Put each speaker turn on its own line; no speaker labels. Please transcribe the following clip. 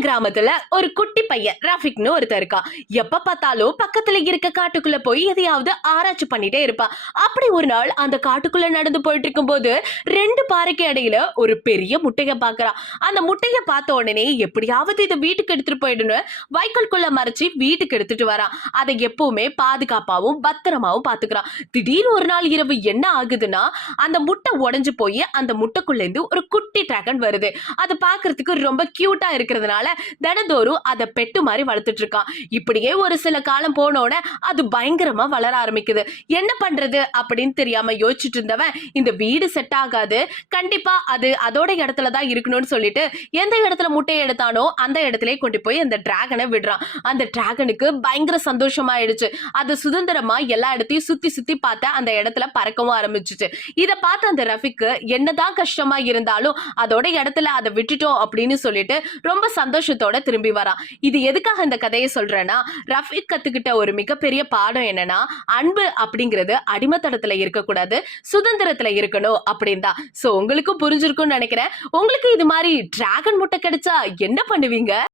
கிராமத்துல ஒரு குட்டி பையன் ரஃபிக்னு ஒருத்தர் இருக்கா எப்ப பார்த்தாலும் பக்கத்துல இருக்க காட்டுக்குள்ள போய் எதையாவது ஆராய்ச்சி பண்ணிட்டே இருப்பா அப்படி ஒரு நாள் அந்த காட்டுக்குள்ள நடந்து போயிட்டு இருக்கும்போது ரெண்டு பாறைக்கு இடையில ஒரு பெரிய முட்டையை பாக்குறா அந்த முட்டையை பார்த்த உடனே எப்படியாவது இதை வீட்டுக்கு எடுத்துட்டு போயிடுன்னு வைக்கோல்குள்ள மறைச்சு வீட்டுக்கு எடுத்துட்டு வரான். அதை எப்பவுமே பாதுகாப்பாவும் பத்திரமாவும் பாத்துக்கிறான் திடீர்னு ஒரு நாள் இரவு என்ன ஆகுதுன்னா அந்த முட்டை உடஞ்சு போய் அந்த முட்டைக்குள்ள இருந்து ஒரு குட்டி டிராகன் வருது. அது பாக்குறதுக்கு ரொம்ப கியூட்டா இருக்கிறதுனால தினந்தோறும் அதை பெட்டு மாதிரி வளர்த்துட்டு இருக்கான். இப்படியே ஒரு சில காலம் போனோடனே அது பயங்கரமா வளர ஆரம்பிக்குது. என்ன பண்றது அப்படின்னு தெரியாம யோசிச்சுட்டு இருந்தவன் இந்த வீடு செட் ஆகாது கண்டிப்பா அது அதோட இடத்துல தான் இருக்கணும்னு சொல்லிட்டு எந்த இடத்துல முட்டையை எடுத்தானோ அந்த இடத்துல கொண்டு போய் அந்த டிராகனை விடுறான். அந்த டிராகனுக்கு பயங்கர சந்தோஷமாயிடுச்சு. அது சுதந்திரமா எல்லா இடத்தையும் சுத்தி சுத்தி பார்த்த அந்த இடத்துல பறக்கவும் ஆரம்பிச்சுச்சு. இதை பார்த்த அந்த ரஃபிக்கு என்னதான் கஷ்டமா இருந்தாலும் அதோட இடத்துல அதை விட்டுட்டோம் அப்படின்னு சொல்லிட்டு ரொம்ப சந்தோஷம் சந்தோஷத்தோட திரும்பி வரான் இது எதுக்காக இந்த கதையை சொல்றேன்னா ரஃபிக் கத்துக்கிட்ட ஒரு மிகப்பெரிய பாடம் என்னன்னா அன்பு அப்படிங்கிறது அடிமத்தடத்துல இருக்கக்கூடாது சுதந்திரத்துல இருக்கணும் அப்படின்னு தான். சோ உங்களுக்கும் புரிஞ்சிருக்கும்னு நினைக்கிறேன். உங்களுக்கு இது மாதிரி டிராகன் முட்டை கிடைச்சா என்ன பண்ணுவீங்க?